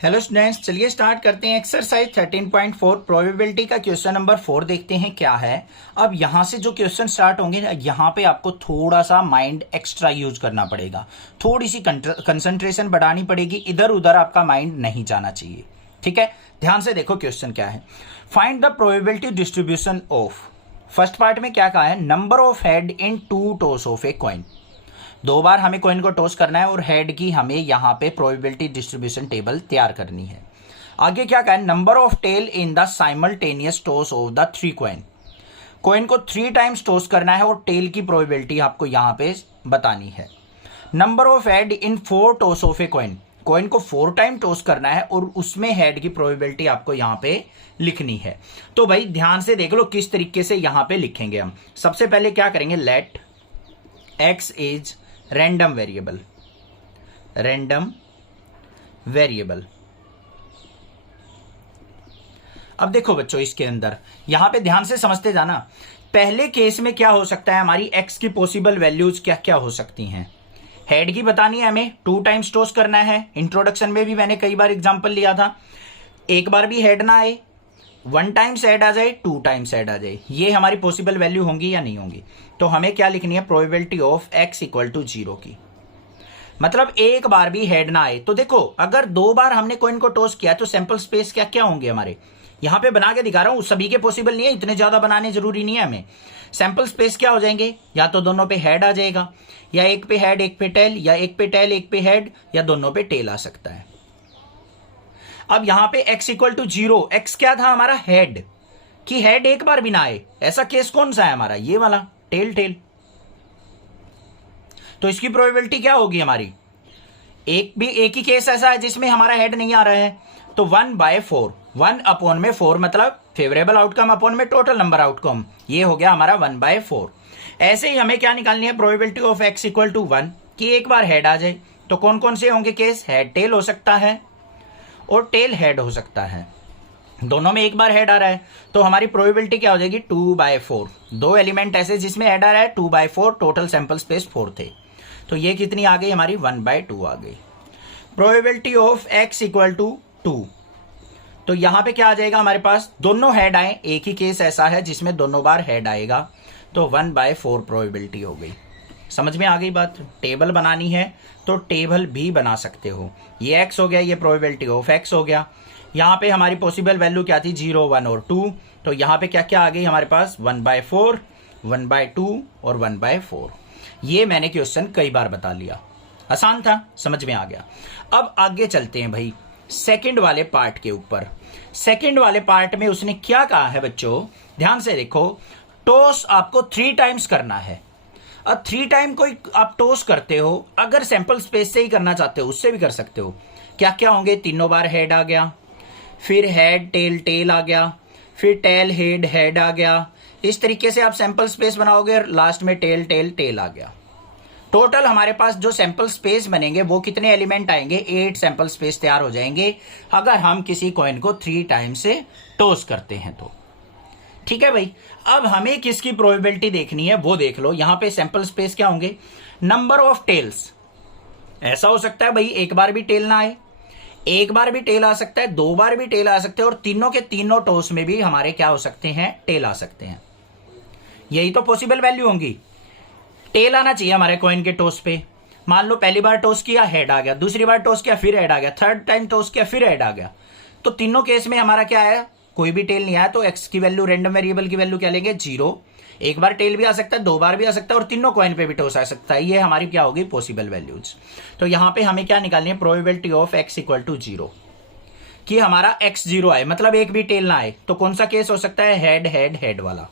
Hello students, चलिए start करते हैं। एक्सरसाइज 13.4 प्रोबेबिलिटी का क्वेश्चन नंबर 4 देखते हैं क्या है। अब यहां से जो क्वेश्चन स्टार्ट होंगे यहां पे आपको थोड़ा सा माइंड एक्स्ट्रा यूज करना पड़ेगा, थोड़ी सी कंसंट्रेशन बढ़ानी पड़ेगी, इधर उधर आपका माइंड नहीं जाना चाहिए। ठीक है, ध्यान से देखो क्वेश्चन क्या है। Find the probability distribution of, first part में क्या कहा है, number of head in 2 toss of a coin. 2 बार हमें कॉइन को टॉस करना है और हेड की हमें यहां पे प्रोबेबिलिटी डिस्ट्रीब्यूशन टेबल तैयार करनी है। आगे क्या कहा है, number of tail in the simultaneous toss of the 3 coin. Coin को 3 टाइम्स टॉस करना है और टेल की प्रोबेबिलिटी आपको यहां पे बतानी है। Number of head in 4 toss of a coin, coin को 4 टाइम टॉस करना है और उसमें हेड की प्रोबेबिलिटी आपको यहां पे लिखनी है। तो भाई ध्यान से देख लो किस तरीके से यहां पे लिखेंगे हम। सबसे पहले क्या करेंगे, let x is random variable, random variable. अब देखो बच्चों, इसके अंदर यहां पे ध्यान से समझते जाना। पहले केस में क्या हो सकता है, हमारी एक्स की पॉसिबल वैल्यूज क्या क्या हो सकती हैं। हेड की बतानी है हमें, 2 टाइम्स टॉस करना है। इंट्रोडक्शन में भी मैंने कई बार एग्जांपल लिया था, एक बार भी हेड ना आए, 1 टाइम्स हेड आ जाए, 2 टाइम्स हेड आ जाए, ये हमारी पॉसिबल वैल्यू होंगी या नहीं होंगी। तो हमें क्या लिखनी है, probability of x equal to 0 की, मतलब एक बार भी हेड ना आए। तो देखो अगर 2 बार हमने कॉइन को टॉस किया तो सैंपल स्पेस क्या क्या होंगे हमारे, यहां पे बना के दिखा रहा हूं, सभी के पॉसिबल नहीं है, इतने ज्यादा बनाने जरूरी नहीं है हमें। सैंपल स्पेस क्या हो जाएंगे, या तो दोनों पे हेड आ जाएगा, या एक पे हेड एक पे टेल, या एक पे टेल एक पे हेड, या दोनों पे टेल आ सकता है। अब यहां पे x इक्वल टू 0, एक्स क्या था हमारा, हेड, कि हेड एक बार भी ना आए, ऐसा केस कौन सा है हमारा, ये वाला टेल टेल। तो इसकी प्रोबेबिलिटी क्या होगी हमारी, एक ही केस ऐसा है जिसमें हमारा हेड नहीं आ रहा है, तो 1/4, 1 अपॉन में 4, मतलब फेवरेबल आउटकम अपॉन में टोटल नंबर आउटकम, ये हो गया हमारा 1/4। ऐसे ही हमें क्या निकालनी है, probability of x equal to 1, कि एक बार हेड आ जाए। तो कौन कौन से होंगे केस, हेड टेल हो सकता है और टेल हेड हो सकता है, दोनों में एक बार हेड आ रहा है। तो हमारी प्रोबेबिलिटी क्या हो जाएगी, 2/4। 2 एलिमेंट ऐसे जिसमें हेड आ रहा है, 2/4, टोटल सैंपल स्पेस 4 थे, तो ये कितनी आ गई हमारी, 1/2 आ गई। Probability of x equal to 2, तो यहां पे क्या आ जाएगा हमारे पास, दोनों हेड आए, एक ही केस ऐसा है जिसमें दोनों बार हेड आएगा, तो 1/4 प्रोबेबिलिटी हो गई। समझ में आ गई बात। टेबल बनानी है तो टेबल भी बना सकते हो, ये x हो गया, ये प्रोबेबिलिटी ऑफ x हो गया। यहाँ पे हमारी पॉसिबल वैल्यू क्या थी, 0, 1 और 2, तो यहाँ पे क्या क्या आ गई हमारे पास, 1/4, 1/2 और 1/4। ये मैंने क्वेश्चन कई बार बता लिया, आसान था, समझ में आ गया। अब आगे चलते हैं भाई सेकंड वाले पार्ट के ऊपर। सेकंड वाले पार्ट में उसने क्या कहा है बच्चों, ध्यान से देखो। टॉस आपको 3 टाइम्स करना है। अब 3 टाइम कोई आप टॉस करते हो, अगर सैंपल स्पेस से ही करना चाहते हो उससे भी कर सकते हो। क्या क्या होंगे, तीनों बार हेड आ गया, फिर हेड टेल टेल आ गया, फिर टेल हेड हेड आ गया। इस तरीके से आप सैंपल स्पेस बनाओगे और लास्ट में टेल टेल टेल आ गया। टोटल हमारे पास जो सैंपल स्पेस बनेंगे वो कितने एलिमेंट आएंगे, 8 सैंपल स्पेस तैयार हो जाएंगे अगर हम किसी कॉइन को 3 टाइम से टॉस करते हैं तो। ठीक है भाई, अब हमें किसकी प्रोबेबिलिटी देखनी है वो देख लो। यहां पे सैंपल स्पेस क्या होंगे, नंबर ऑफ टेल्स। ऐसा हो सकता है भाई एक बार भी टेल ना आए, एक बार भी टेल आ सकता है, 2 बार भी टेल आ सकते हैं, और तीनों के तीनों टॉस में भी हमारे क्या हो सकते हैं, टेल आ सकते हैं। यही तो पॉसिबल वैल्यू होंगी, टेल आना चाहिए हमारे कॉइन के टॉस पे। मान लो पहली बार टॉस किया हेड आ गया, दूसरी बार टॉस किया फिर हेड आ गया, थर्ड टाइम टॉस किया फिर हेड आ गया, तो तीनों केस में हमारा क्या आया, कोई भी टेल नहीं आया, तो एक्स की वैल्यू, रैंडम वेरिएबल की वैल्यू क्या लेंगे, 0। एक बार टेल भी आ सकता है, 2 बार भी आ सकता है, और तीनों कॉइन पे भी टॉस आ सकता है। ये हमारी क्या होगी, पॉसिबल वैल्यूज। तो यहां पे हमें क्या निकालनी है, probability of x equal to 0, कि हमारा x 0 आए, मतलब एक भी टेल ना आए। तो कौन सा केस हो सकता है, हेड हेड हेड वाला।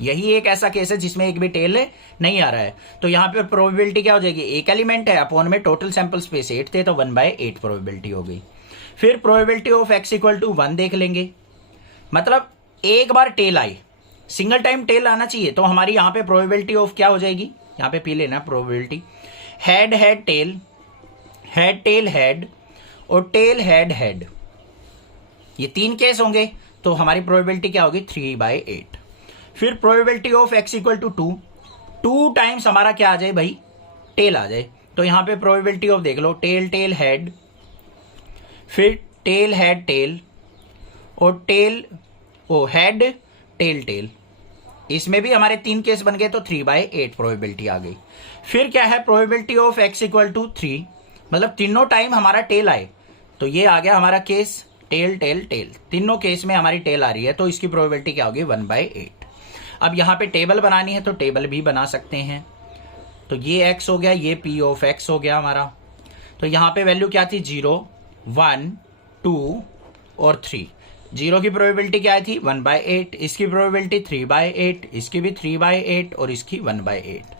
यही एक ऐसा केस है जिसमें एक भी टेल नहीं आ रहा है। तो यहां पे प्रोबेबिलिटी क्या हो जाएगी, एक एलिमेंट है, अपॉन में टोटल सैंपल स्पेस 8 थे, तो 1/8 प्रोबेबिलिटी हो गई। फिर probability of x equal to 1 देख लेंगे, मतलब एक बार टेल आई, सिंगल टाइम टेल आना चाहिए, तो हमारी यहां पे प्रोबेबिलिटी ऑफ क्या हो जाएगी, यहां पे पी लेना probability, head head tail, head tail head, और टेल हेड हेड, ये 3 केस होंगे। तो हमारी प्रोबेबिलिटी क्या होगी, 3/8। फिर probability of x equal to 2, 2 times हमारा क्या आ जाए भाई, टेल आ जाए। तो यहां पे प्रोबेबिलिटी ऑफ देख लो, टेल टेल हेड, फिर टेल हेड टेल, और टेल हेड टेल टेल, इसमें भी हमारे 3 केस बन गए, तो 3/8 प्रोबेबिलिटी आ गई। फिर क्या है, probability of x equal to 3, मतलब तीनों टाइम हमारा टेल आए, तो ये आ गया हमारा केस टेल टेल टेल, तीनों केस में हमारी टेल आ रही है, तो इसकी प्रोबेबिलिटी क्या होगी 1/8। अब यहाँ पे टेबल बनानी है तो टेबल भी बना सकते हैं, तो ये x हो गया, ये p ऑफ x हो गया हमारा। तो यहाँ पे वैल्यू क्या थी, 0, 1, 2 और 3। 0 की प्रोबेबिलिटी क्या थी 1/8, इसकी प्रोबेबिलिटी 3/8, इसकी भी 3/8 और इसकी 1/8।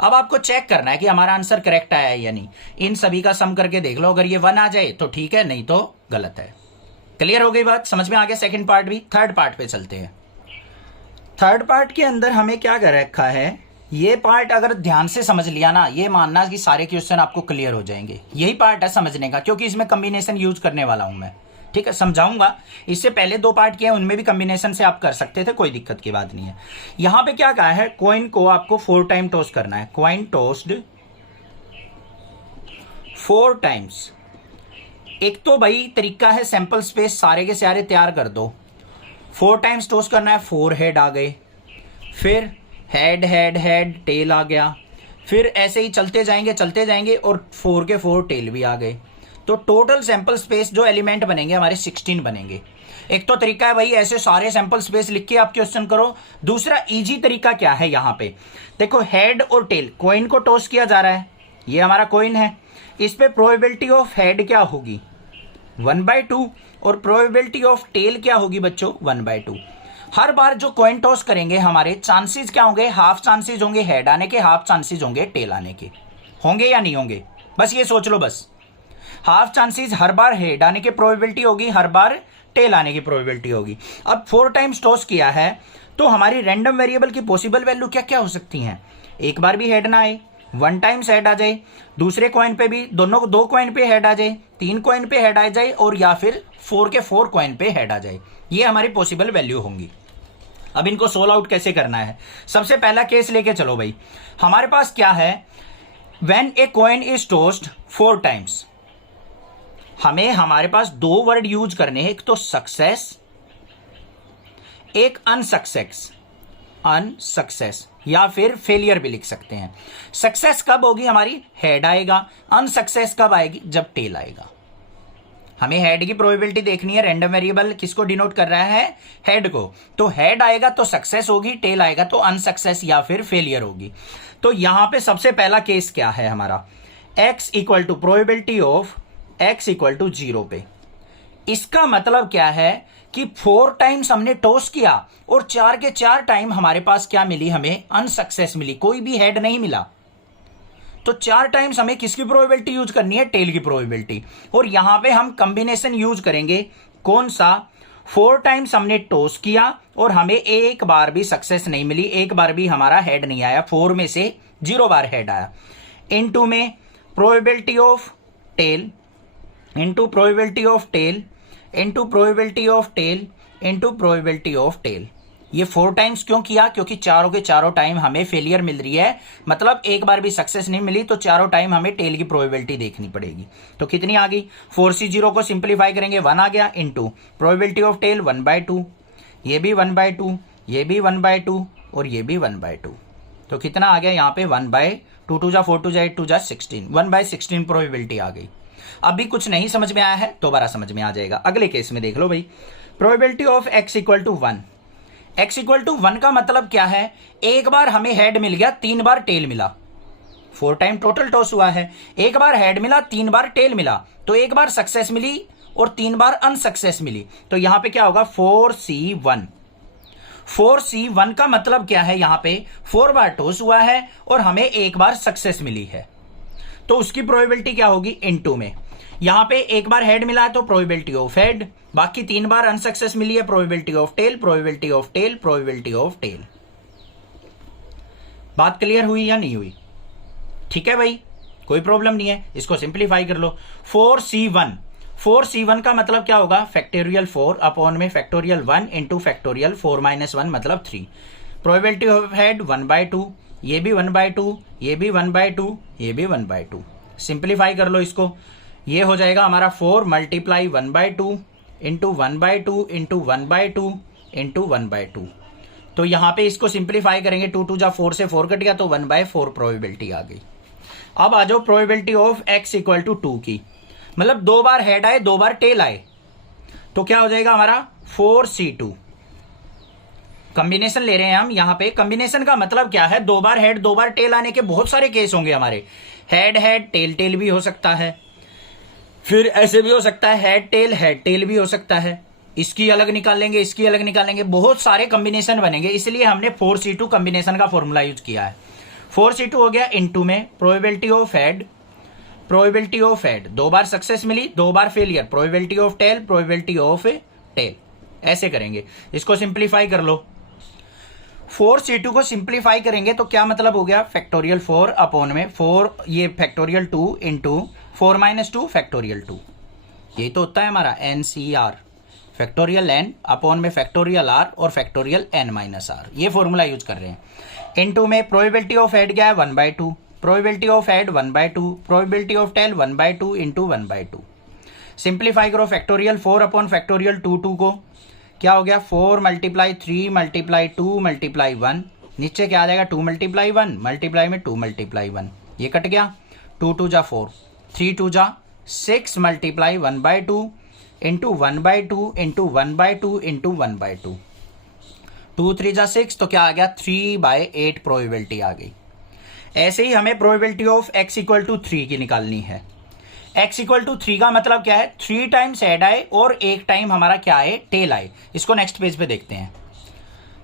अब आपको चेक करना है कि हमारा आंसर करेक्ट आया है या नहीं। इन सभी का सम करके देख लो, अगर ये 1 आ जाए तो ठीक है, नहीं तो गलत है। क्लियर हो गई बात, समझ में आ गया। सेकंड पार्ट भी। थर्ड पार्ट पे चलते हैं। थर्ड पार्ट के अंदर हमें क्या कर रखा है, ये पार्ट अगर ध्यान से समझ लिया ना, ये मानना कि सारे क्वेश्चन आपको क्लियर हो जाएंगे। यही पार्ट है समझने का, क्योंकि इसमें कॉम्बिनेशन यूज करने वाला हूं मैं, ठीक है, समझाऊंगा। इससे पहले 2 पार्ट किए, उनमें भी कॉम्बिनेशन से आप कर सकते थे, कोई दिक्कत की बात नहीं है। यहां पे क्या कहा है, कॉइन को आपको 4 टाइम टॉस करना है। Coin tossed 4 times. एक तो भाई तरीका है सैंपल स्पेस सारे के सारे तैयार कर दो, 4 टाइम्स टॉस करना है, 4 हेड आ गए, फिर हेड हेड हेड टेल आ गया, फिर ऐसे ही चलते जाएंगे और 4 के 4 टेल भी आ गए। तो टोटल सैंपल स्पेस जो एलिमेंट बनेंगे हमारे 16 बनेंगे। एक तो तरीका है भाई ऐसे सारे सैंपल स्पेस लिख के आप क्वेश्चन करो। दूसरा इजी तरीका क्या है, यहां पे देखो हेड और टेल, कॉइन को टॉस किया जा रहा है, ये हमारा कॉइन है, इस पे प्रोबेबिलिटी ऑफ हेड क्या होगी 1/2 और प्रोबेबिलिटी ऑफ टेल क्या होगी बच्चों 1/2। हर बार जो कॉइन टॉस करेंगे हमारे चांसेस क्या होंगे, हाफ चांसेस होंगे हेड आने के, हाफ चांसेस होंगे टेल आने के। होंगे या नहीं होंगे, बस ये सोच लो। बस हाफ चांसेस हर बार हेड आने की प्रोबेबिलिटी होगी, हर बार टेल आने की प्रोबेबिलिटी होगी। अब 4 टाइम्स टॉस किया है तो हमारी रैंडम वेरिएबल की पॉसिबल वैल्यू क्या क्या हो सकती हैं, एक बार भी हेड ना आए, 1 टाइम्स हेड आ जाए, दूसरे कॉइन पे भी, दोनों 2 कॉइन पे हेड आ जाए, 3 कॉइन पे हेड आ जाए, और या फिर 4 के 4 कॉइन पे हेड आ जाए। ये हमारी पॉसिबल वैल्यू होंगी। अब इनको सोल्व आउट कैसे करना है, सबसे पहला केस लेके चलो भाई। हमारे पास क्या है, when a coin is tossed 4 times, हमें हमारे पास 2 वर्ड यूज करने हैं, एक तो सक्सेस, एक अनसक्सेस। अनसक्सेस या फिर फेलियर भी लिख सकते हैं। सक्सेस कब होगी हमारी, हेड आएगा। अनसक्सेस कब आएगी, जब टेल आएगा। हमें हेड की प्रोबेबिलिटी देखनी है, रैंडम वेरिएबल किसको डिनोट कर रहा है, हेड को। तो हेड आएगा तो सक्सेस होगी, टेल आएगा तो अनसक्सेस या फिर फेलियर होगी। तो यहां पे सबसे पहला केस क्या है हमारा, x equal to probability of x equal to 0 पे। इसका मतलब क्या है कि 4 टाइम्स हमने टॉस किया और 4 के 4 टाइम हमारे पास क्या मिली, हमें अनसक्सेस मिली, कोई भी हेड नहीं मिला। तो 4 टाइम्स हमें किसकी प्रोबेबिलिटी यूज करनी है, टेल की प्रोबेबिलिटी। और यहां पे हम कॉम्बिनेशन यूज करेंगे, कौन सा, 4 टाइम्स हमने टॉस किया और हमें एक बार भी सक्सेस नहीं मिली, एक बार भी हमारा हेड नहीं आया, 4 में से 0 बार हेड आया, इनटू में probability of tail, into probability of tail, into probability of tail, into probability of tail. ये 4 टाइम्स क्यों किया, क्योंकि चारों के चारों टाइम हमें फेलियर मिल रही है, मतलब एक बार भी सक्सेस नहीं मिली, तो चारों टाइम हमें टेल की प्रोबेबिलिटी देखनी पड़ेगी। तो कितनी आ गई, 4c0 को सिंप्लीफाई करेंगे 1 आ गया, इनटू प्रोबेबिलिटी ऑफ टेल 1/2, ये भी 1/2, ये भी 1/2 और ये भी 1/2। तो कितना आ गया यहाँ पे 1/2, 2 जा 4, 2 जा 8, 2 जा 16, 1/16 प्रोबेबिलिटी आ गई। अभी कुछ नहीं समझ में आया है, दोबारा समझ में आ जाएगा। अगले केस में देख लो भाई, probability of x equal to 1। x equal to 1 का मतलब क्या है, एक बार हमें हेड मिल गया, 3 बार टेल मिला, 4 टाइम टोटल टॉस हुआ है, एक बार हेड मिला, 3 बार टेल मिला, तो एक बार सक्सेस मिली और 3 बार अनसक्सेस मिली। तो यहां पे क्या होगा 4c1। 4c1 का मतलब क्या है, यहां पे 4 बार टॉस हुआ है और हमें एक बार सक्सेस मिली है, तो उसकी प्रोबेबिलिटी क्या होगी, इनटू में यहां पे एक बार हेड मिला है तो प्रोबेबिलिटी ऑफ हेड, बाकी 3 बार अनसक्सेस मिली है, probability of tail, probability of tail, probability of tail. बात क्लियर हुई या नहीं हुई, ठीक है भाई, कोई प्रॉब्लम नहीं है। इसको सिंप्लीफाई कर लो, 4c1, 4c1 का मतलब क्या होगा, फैक्टोरियल 4 अपॉन में फैक्टोरियल 1 इंटू फैक्टोरियल 4 - 1 मतलब 3। प्रोबेबिलिटी ऑफ हेड 1/2, ये भी 1/2, ये भी 1/2, ये भी 1/2। सिंप्लीफाई कर लो इसको, ये हो जाएगा हमारा 4 मल्टीप्लाई 1/2 इंटू 1/2 इंटू 1/2 इंटू 1/2। तो यहाँ पे इसको सिंप्लीफाई करेंगे, 2 2 जा 4 से 4 कट गया तो 1/4 प्रोबेबिलिटी आ गई। अब आ जाओ probability of x equal to 2 की, मतलब 2 बार हेड आए 2 बार टेल आए, तो क्या हो जाएगा हमारा 4c2। कॉम्बिनेशन ले रहे हैं हम यहाँ पे। कॉम्बिनेशन का मतलब क्या है, 2 बार हेड 2 बार टेल आने के बहुत सारे केस होंगे हमारे। हेड हेड टेल टेल भी हो सकता है, फिर ऐसे भी हो सकता है हेड टेल भी हो सकता है। इसकी अलग निकाल लेंगे, इसकी अलग निकाल लेंगे, बहुत सारे कॉम्बिनेशन बनेंगे, इसलिए हमने 4c2 कॉम्बिनेशन का फॉर्मूला यूज किया है। 4c2 हो गया इनटू में probability of head, probability of head 2 बार सक्सेस मिली 2 बार failure, probability of tail, probability of tail. ऐसे करेंगे, इसको सिंप्लीफाई कर लो। 4c2 को सिंप्लीफाई करेंगे तो क्या मतलब हो गया, फैक्टोरियल 4 अपॉन में 4, ये फैक्टोरियल 2 इंटू 4 माइनस 2 फैक्टोरियल 2। यही तो होता है हमारा NCR, फैक्टोरियल n अपॉन में फैक्टोरियल r और फैक्टोरियल n माइनस r। ये फॉर्मूला यूज कर रहे हैं। इनटू में प्रोबेबिलिटी ऑफ हेड क्या है 1/2, probability of head 1/2, probability of tail 1/2 into 1/2। Simplify करो फैक्टोरियल 4 अपॉन फैक्टोरियल 2 को, क्या हो गया 4 मल्टीप्लाई 3 मल्टीप्लाई 2 मल्टीप्लाई 1, नीचे क्या आ जाएगा 2 मल्टीप्लाई 1 मल्टीप्लाई में 2 मल्टीप्लाई 1, ये कट गया 2 2 जा 4, 3 2 जा 6 मल्टीप्लाई 1/2 इंटू 1/2 इंटू 1/2 इंटू 1/2, 2 3 जा 6, तो क्या आ गया 3/8 प्रोबेबिलिटी आ गई। ऐसे ही हमें probability of x equal to 3 की निकालनी है। x इक्वल टू 3 का मतलब क्या है, 3 टाइम्स हेड आए और 1 टाइम हमारा क्या आए, टेल आए। इसको नेक्स्ट पेज पे देखते हैं।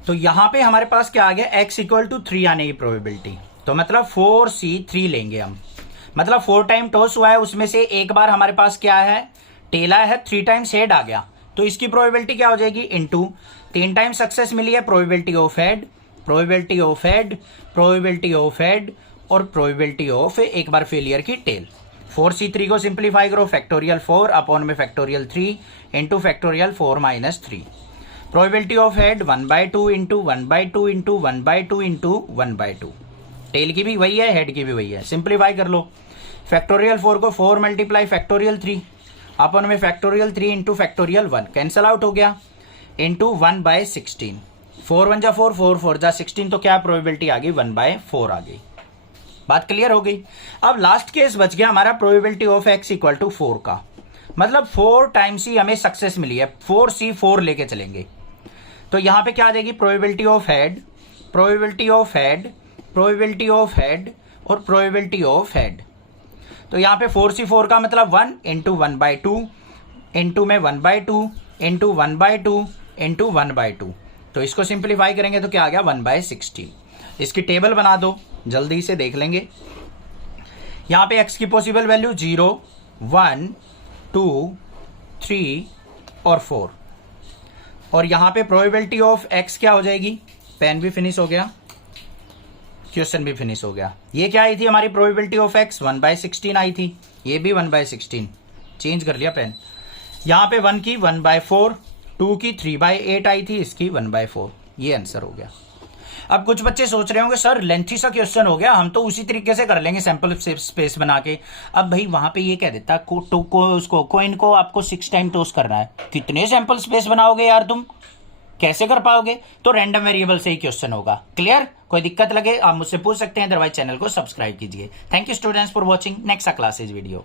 तो यहां पे हमारे पास क्या आ गया, x इक्वल टू 3 आने की प्रोबेबिलिटी, तो मतलब 4c3 लेंगे हम। मतलब 4 टाइम टॉस हुआ है, उसमें से एक बार हमारे पास क्या है, टेला है, 3 टाइम्स हेड आ गया, तो इसकी प्रोबेबिलिटी क्या हो जाएगी, इनटू 3 टाइम सक्सेस मिली है, probability of head, probability of head, probability of head और प्रोबेबिलिटी ऑफ एक बार फेलियर की टेल। 4c3 को सिंप्लीफाई करो, फैक्टोरियल 4 अपॉन में factorial 3 into factorial 4 minus 3। Probability of head 1/2 into 1/2 into 1/2 into 1/2, tail की भी वही है हेड की भी वही है। सिंप्लीफाई कर लो, फैक्टोरियल 4 को 4 मल्टीप्लाई फैक्टोरियल 3 अपॉन में factorial 3 into factorial 1, cancel out हो गया, इंटू 1/16, 4 1 जा 4, 4 4 जा 16, तो क्या प्रोबेबिलिटी आ गई 1/4 आ गई। बात क्लियर हो गई। अब लास्ट केस बच गया हमारा probability of x equal to 4 का, मतलब 4 टाइम्स ही हमें सक्सेस मिली है, 4c4 लेके चलेंगे। तो यहां पे क्या आ जाएगी, probability of head, probability of head, probability of head और प्रोबेबिलिटी ऑफ हेड। तो यहां पे 4c4 का मतलब 1 इंटू 1/2 इंटू में 1/2 इंटू 1/2 इंटू 1/2, तो इसको सिंप्लीफाई करेंगे तो क्या आ गया 1/16। इसकी टेबल बना दो, जल्दी से देख लेंगे। यहां पे x की पॉसिबल वैल्यू 0 1 2 3 और 4, और यहां पे प्रोबेबिलिटी ऑफ x क्या हो जाएगी, पेन भी फिनिश हो गया, क्वेश्चन भी फिनिश हो गया। ये क्या आई थी हमारी प्रोबेबिलिटी ऑफ x 1/16 आई थी, ये भी 1/16, चेंज कर लिया पेन। यहां पे 1 की 1/4, 2 की 3/8 आई थी, इसकी 1/4, ये आंसर हो गया। अब कुछ बच्चे सोच रहे होंगे सर लेंथी सा क्वेश्चन हो गया, हम तो उसी तरीके से कर लेंगे सैंपल स्पेस बना के। अब भाई वहां पे ये कह देता उसको कोइन को आपको 6 टाइम टॉस करना है, कितने सैंपल स्पेस बनाओगे यार तुम, कैसे कर पाओगे। तो रैंडम वेरिएबल से ही क्वेश्चन होगा। क्लियर, कोई दिक्कत लगे आप मुझसे पूछ सकते हैं, अदरवाइज चैनल को सब्सक्राइब कीजिए। Thank you students for watching, next classes video.